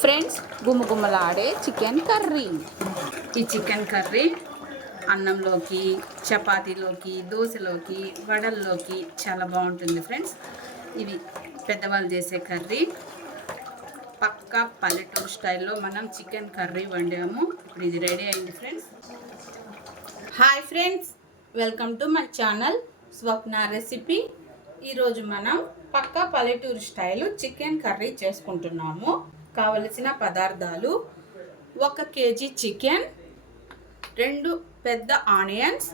Friends, గుమగుమలాడే chicken curry. ఈ chicken curry అన్నంలోకి, చపాతీలోకి, దోశలోకి, వడల్లోకి చాలా బాగుంటుంది ఫ్రెండ్స్. ఇవి పెద్దవాళ్ళు చేసే కర్రీ. పక్కా పల్లెటూరు స్టైల్లో మనం చికెన్ కర్రీ వండాము. ఇప్పుడు ఇది రెడీ అయింది friends. Hi friends, welcome to my channel Swapna recipe. ఈరోజు మనం పక్కా పల్లెటూరు స్టైల్ చికెన్ కర్రీ చేసుకుంటున్నాము. కావలసిన పదార్థాలు: 1 కేజీ చికెన్, 2 పెద్ద ఆనియన్స్,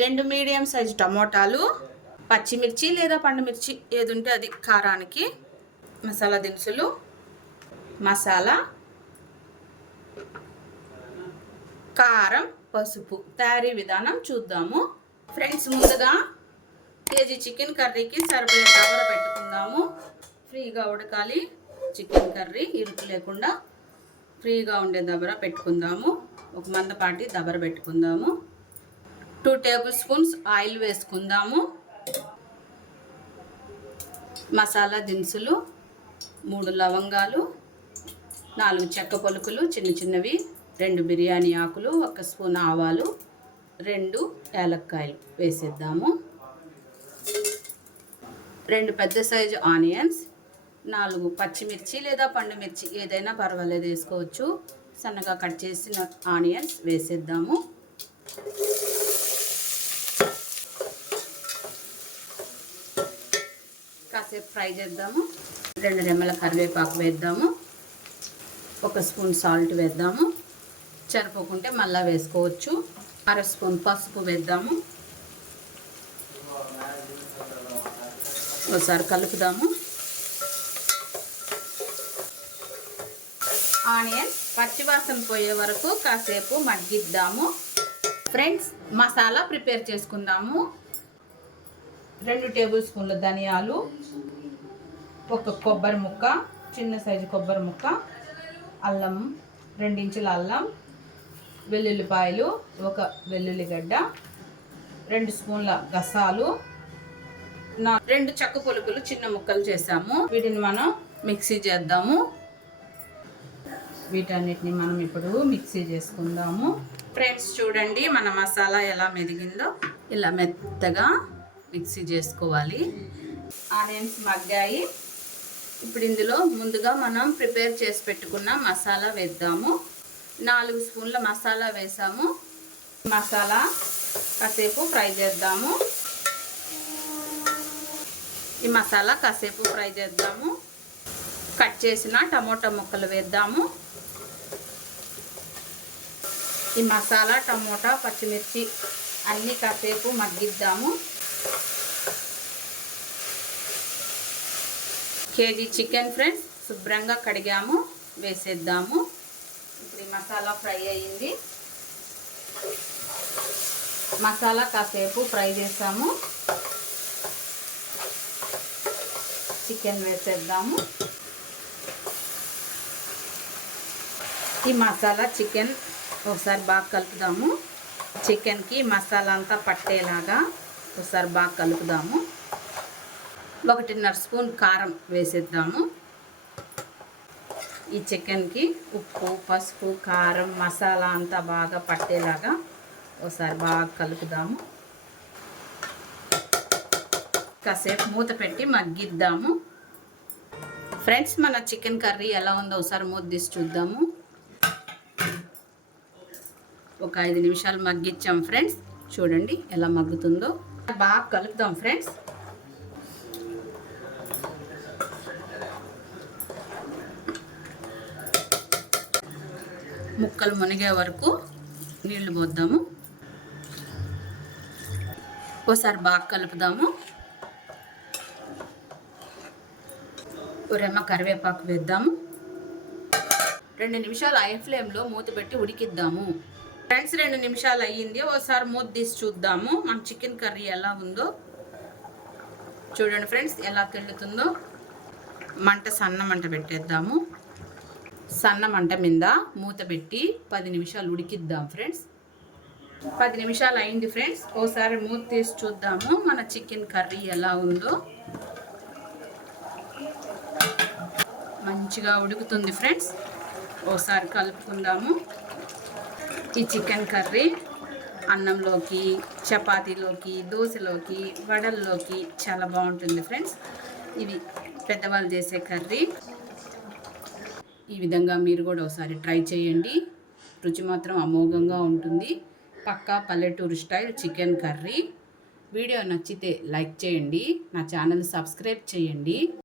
2 మీడియం సైజు టమోటాలు, పచ్చిమిర్చి లేదా పండుమిర్చి ఏది ఉంటే అది కారానికి, మసాలా దినుసులు, మసాలా, కారం, పసుపు. తయారీ విధానం చూద్దాము ఫ్రెండ్స్. ముందుగా కేజీ చికెన్ కర్రీకి సరిపడే దబర పెట్టుకుందాము. ఫ్రీగా ఉడకాలి చికెన్ కర్రీ, ఇరుకు లేకుండా ఫ్రీగా ఉండే దబర పెట్టుకుందాము. ఒక మందపాటి దబర పెట్టుకుందాము. 2 టేబుల్ స్పూన్స్ ఆయిల్ వేసుకుందాము. మసాలా దినుసులు: 3 లవంగాలు, 4 చెక్క పలుకులు చిన్న చిన్నవి, 2 బిర్యానీ ఆకులు, 1 స్పూన్ ఆవాలు, 2 యాలక్కాయలు వేసేద్దాము. 2 పెద్ద సైజు ఆనియన్స్, 4 పచ్చిమిర్చి లేదా పండుమిర్చి ఏదైనా పర్వాలేదు వేసుకోవచ్చు. సన్నగా కట్ చేసిన ఆనియన్స్ వేసేద్దాము. కాసేపు ఫ్రై చేద్దాము. 2 రెమ్మల కరివేపాకు వేద్దాము. 1 స్పూన్ సాల్ట్ వేద్దాము. సరిపోకుంటే మళ్ళీ వేసుకోవచ్చు. 1/2 స్పూన్ పసుపు వేద్దాము. ఒకసారి కలుపుదాము. ఆనియన్ పచ్చివాసన పోయే వరకు కాసేపు మగ్గిద్దాము. ఫ్రెండ్స్, మసాలా ప్రిపేర్ చేసుకుందాము. 2 టేబుల్ స్పూన్ల ధనియాలు, 1 కొబ్బరి ముక్క, చిన్న సైజు కొబ్బరి ముక్క, అల్లం 2 ఇంచుల అల్లం, వెల్లుల్లిపాయలు 1 వెల్లుల్లిగడ్డ, 2 స్పూన్ల గసాలు, 2 చెక్క పొలుకులు చిన్న ముక్కలు చేసాము. వీటిని మనం మిక్సీ చేద్దాము. వీటన్నిటిని మనం ఇప్పుడు మిక్సీ చేసుకుందాము. ఫ్రెండ్స్ చూడండి, మన మసాలా ఎలా మెదిగిందో. ఇలా మెత్తగా మిక్సీ చేసుకోవాలి. ఆనియన్స్ మగ్గాయి. ఇప్పుడు ఇందులో ముందుగా మనం ప్రిపేర్ చేసి పెట్టుకున్న మసాలా వేద్దాము. 4 స్పూన్ల మసాలా వేసాము. మసాలా కాసేపు ఫ్రై చేద్దాము. ఈ మసాలా కాసేపు ఫ్రై చేద్దాము. కట్ చేసిన టమోటా ముక్కలు వేద్దాము. ఈ మసాలా, టమోటా, పచ్చిమిర్చి అన్నీ కాసేపు మగ్గిద్దాము. కేజీ చికెన్ ఫ్రెండ్స్ శుభ్రంగా కడిగాము, వేసేద్దాము. ఇప్పుడు ఈ మసాలా ఫ్రై అయ్యింది. మసాలా కాసేపు ఫ్రై చేసాము. చికెన్ వేసేద్దాము. ఈ మసాలా చికెన్ ఒకసారి బాగా కలుపుదాము. చికెన్కి మసాలా అంతా పట్టేలాగా ఒకసారి బాగా కలుపుదాము. 1.5 స్పూన్ కారం వేసేద్దాము. ఈ చికెన్కి ఉప్పు, పసుపు, కారం, మసాలా అంతా బాగా పట్టేలాగా ఒకసారి బాగా కలుపుదాము. కాసేపు మూత పెట్టి మగ్గిద్దాము. ఫ్రెండ్స్, మన చికెన్ కర్రీ ఎలా ఉందో ఒకసారి మూత తీసి చూద్దాము. ఒక 5 నిమిషాలు మగ్గిచ్చాం ఫ్రెండ్స్. చూడండి ఎలా మగ్గుతుందో. బాగా కలుపుదాం ఫ్రెండ్స్. ముక్కలు మునిగే వరకు నీళ్లు పోద్దాము. ఒకసారి బాగా కలుపుదాము. రెమ్మ కరివేపాకు వేద్దాము. 2 నిమిషాలు హై ఫ్లేమ్లో మూత పెట్టి ఉడికిద్దాము. ఫ్రెండ్స్, 2 నిమిషాలు అయ్యింది. ఒకసారి మూత తీసి చూద్దాము మన చికెన్ కర్రీ ఎలా ఉందో. చూడండి ఫ్రెండ్స్ ఎలా తెల్లుతుందో. సన్న మంట పెట్టేద్దాము. సన్న మంట మీద మూత పెట్టి 10 నిమిషాలు ఉడికిద్దాం ఫ్రెండ్స్. 10 నిమిషాలు అయింది ఫ్రెండ్స్. ఒకసారి మూత తీసి చూద్దాము మన చికెన్ కర్రీ ఎలా ఉందో. మంచిగా ఉడుకుతుంది ఫ్రెండ్స్. ఓసారి కలుపుకుందాము. ఈ చికెన్ కర్రీ అన్నంలోకి, చపాతీలోకి, దోశలోకి, వడల్లోకి చాలా బాగుంటుంది ఫ్రెండ్స్. ఇవి పెద్దవాళ్ళు చేసే కర్రీ. ఈ విధంగా మీరు కూడా ఒకసారి ట్రై చేయండి. రుచి మాత్రం అమోఘంగా ఉంటుంది. పక్కా పల్లెటూరు స్టైల్ చికెన్ కర్రీ. వీడియో నచ్చితే లైక్ చేయండి, నా ఛానల్ సబ్స్క్రైబ్ చేయండి.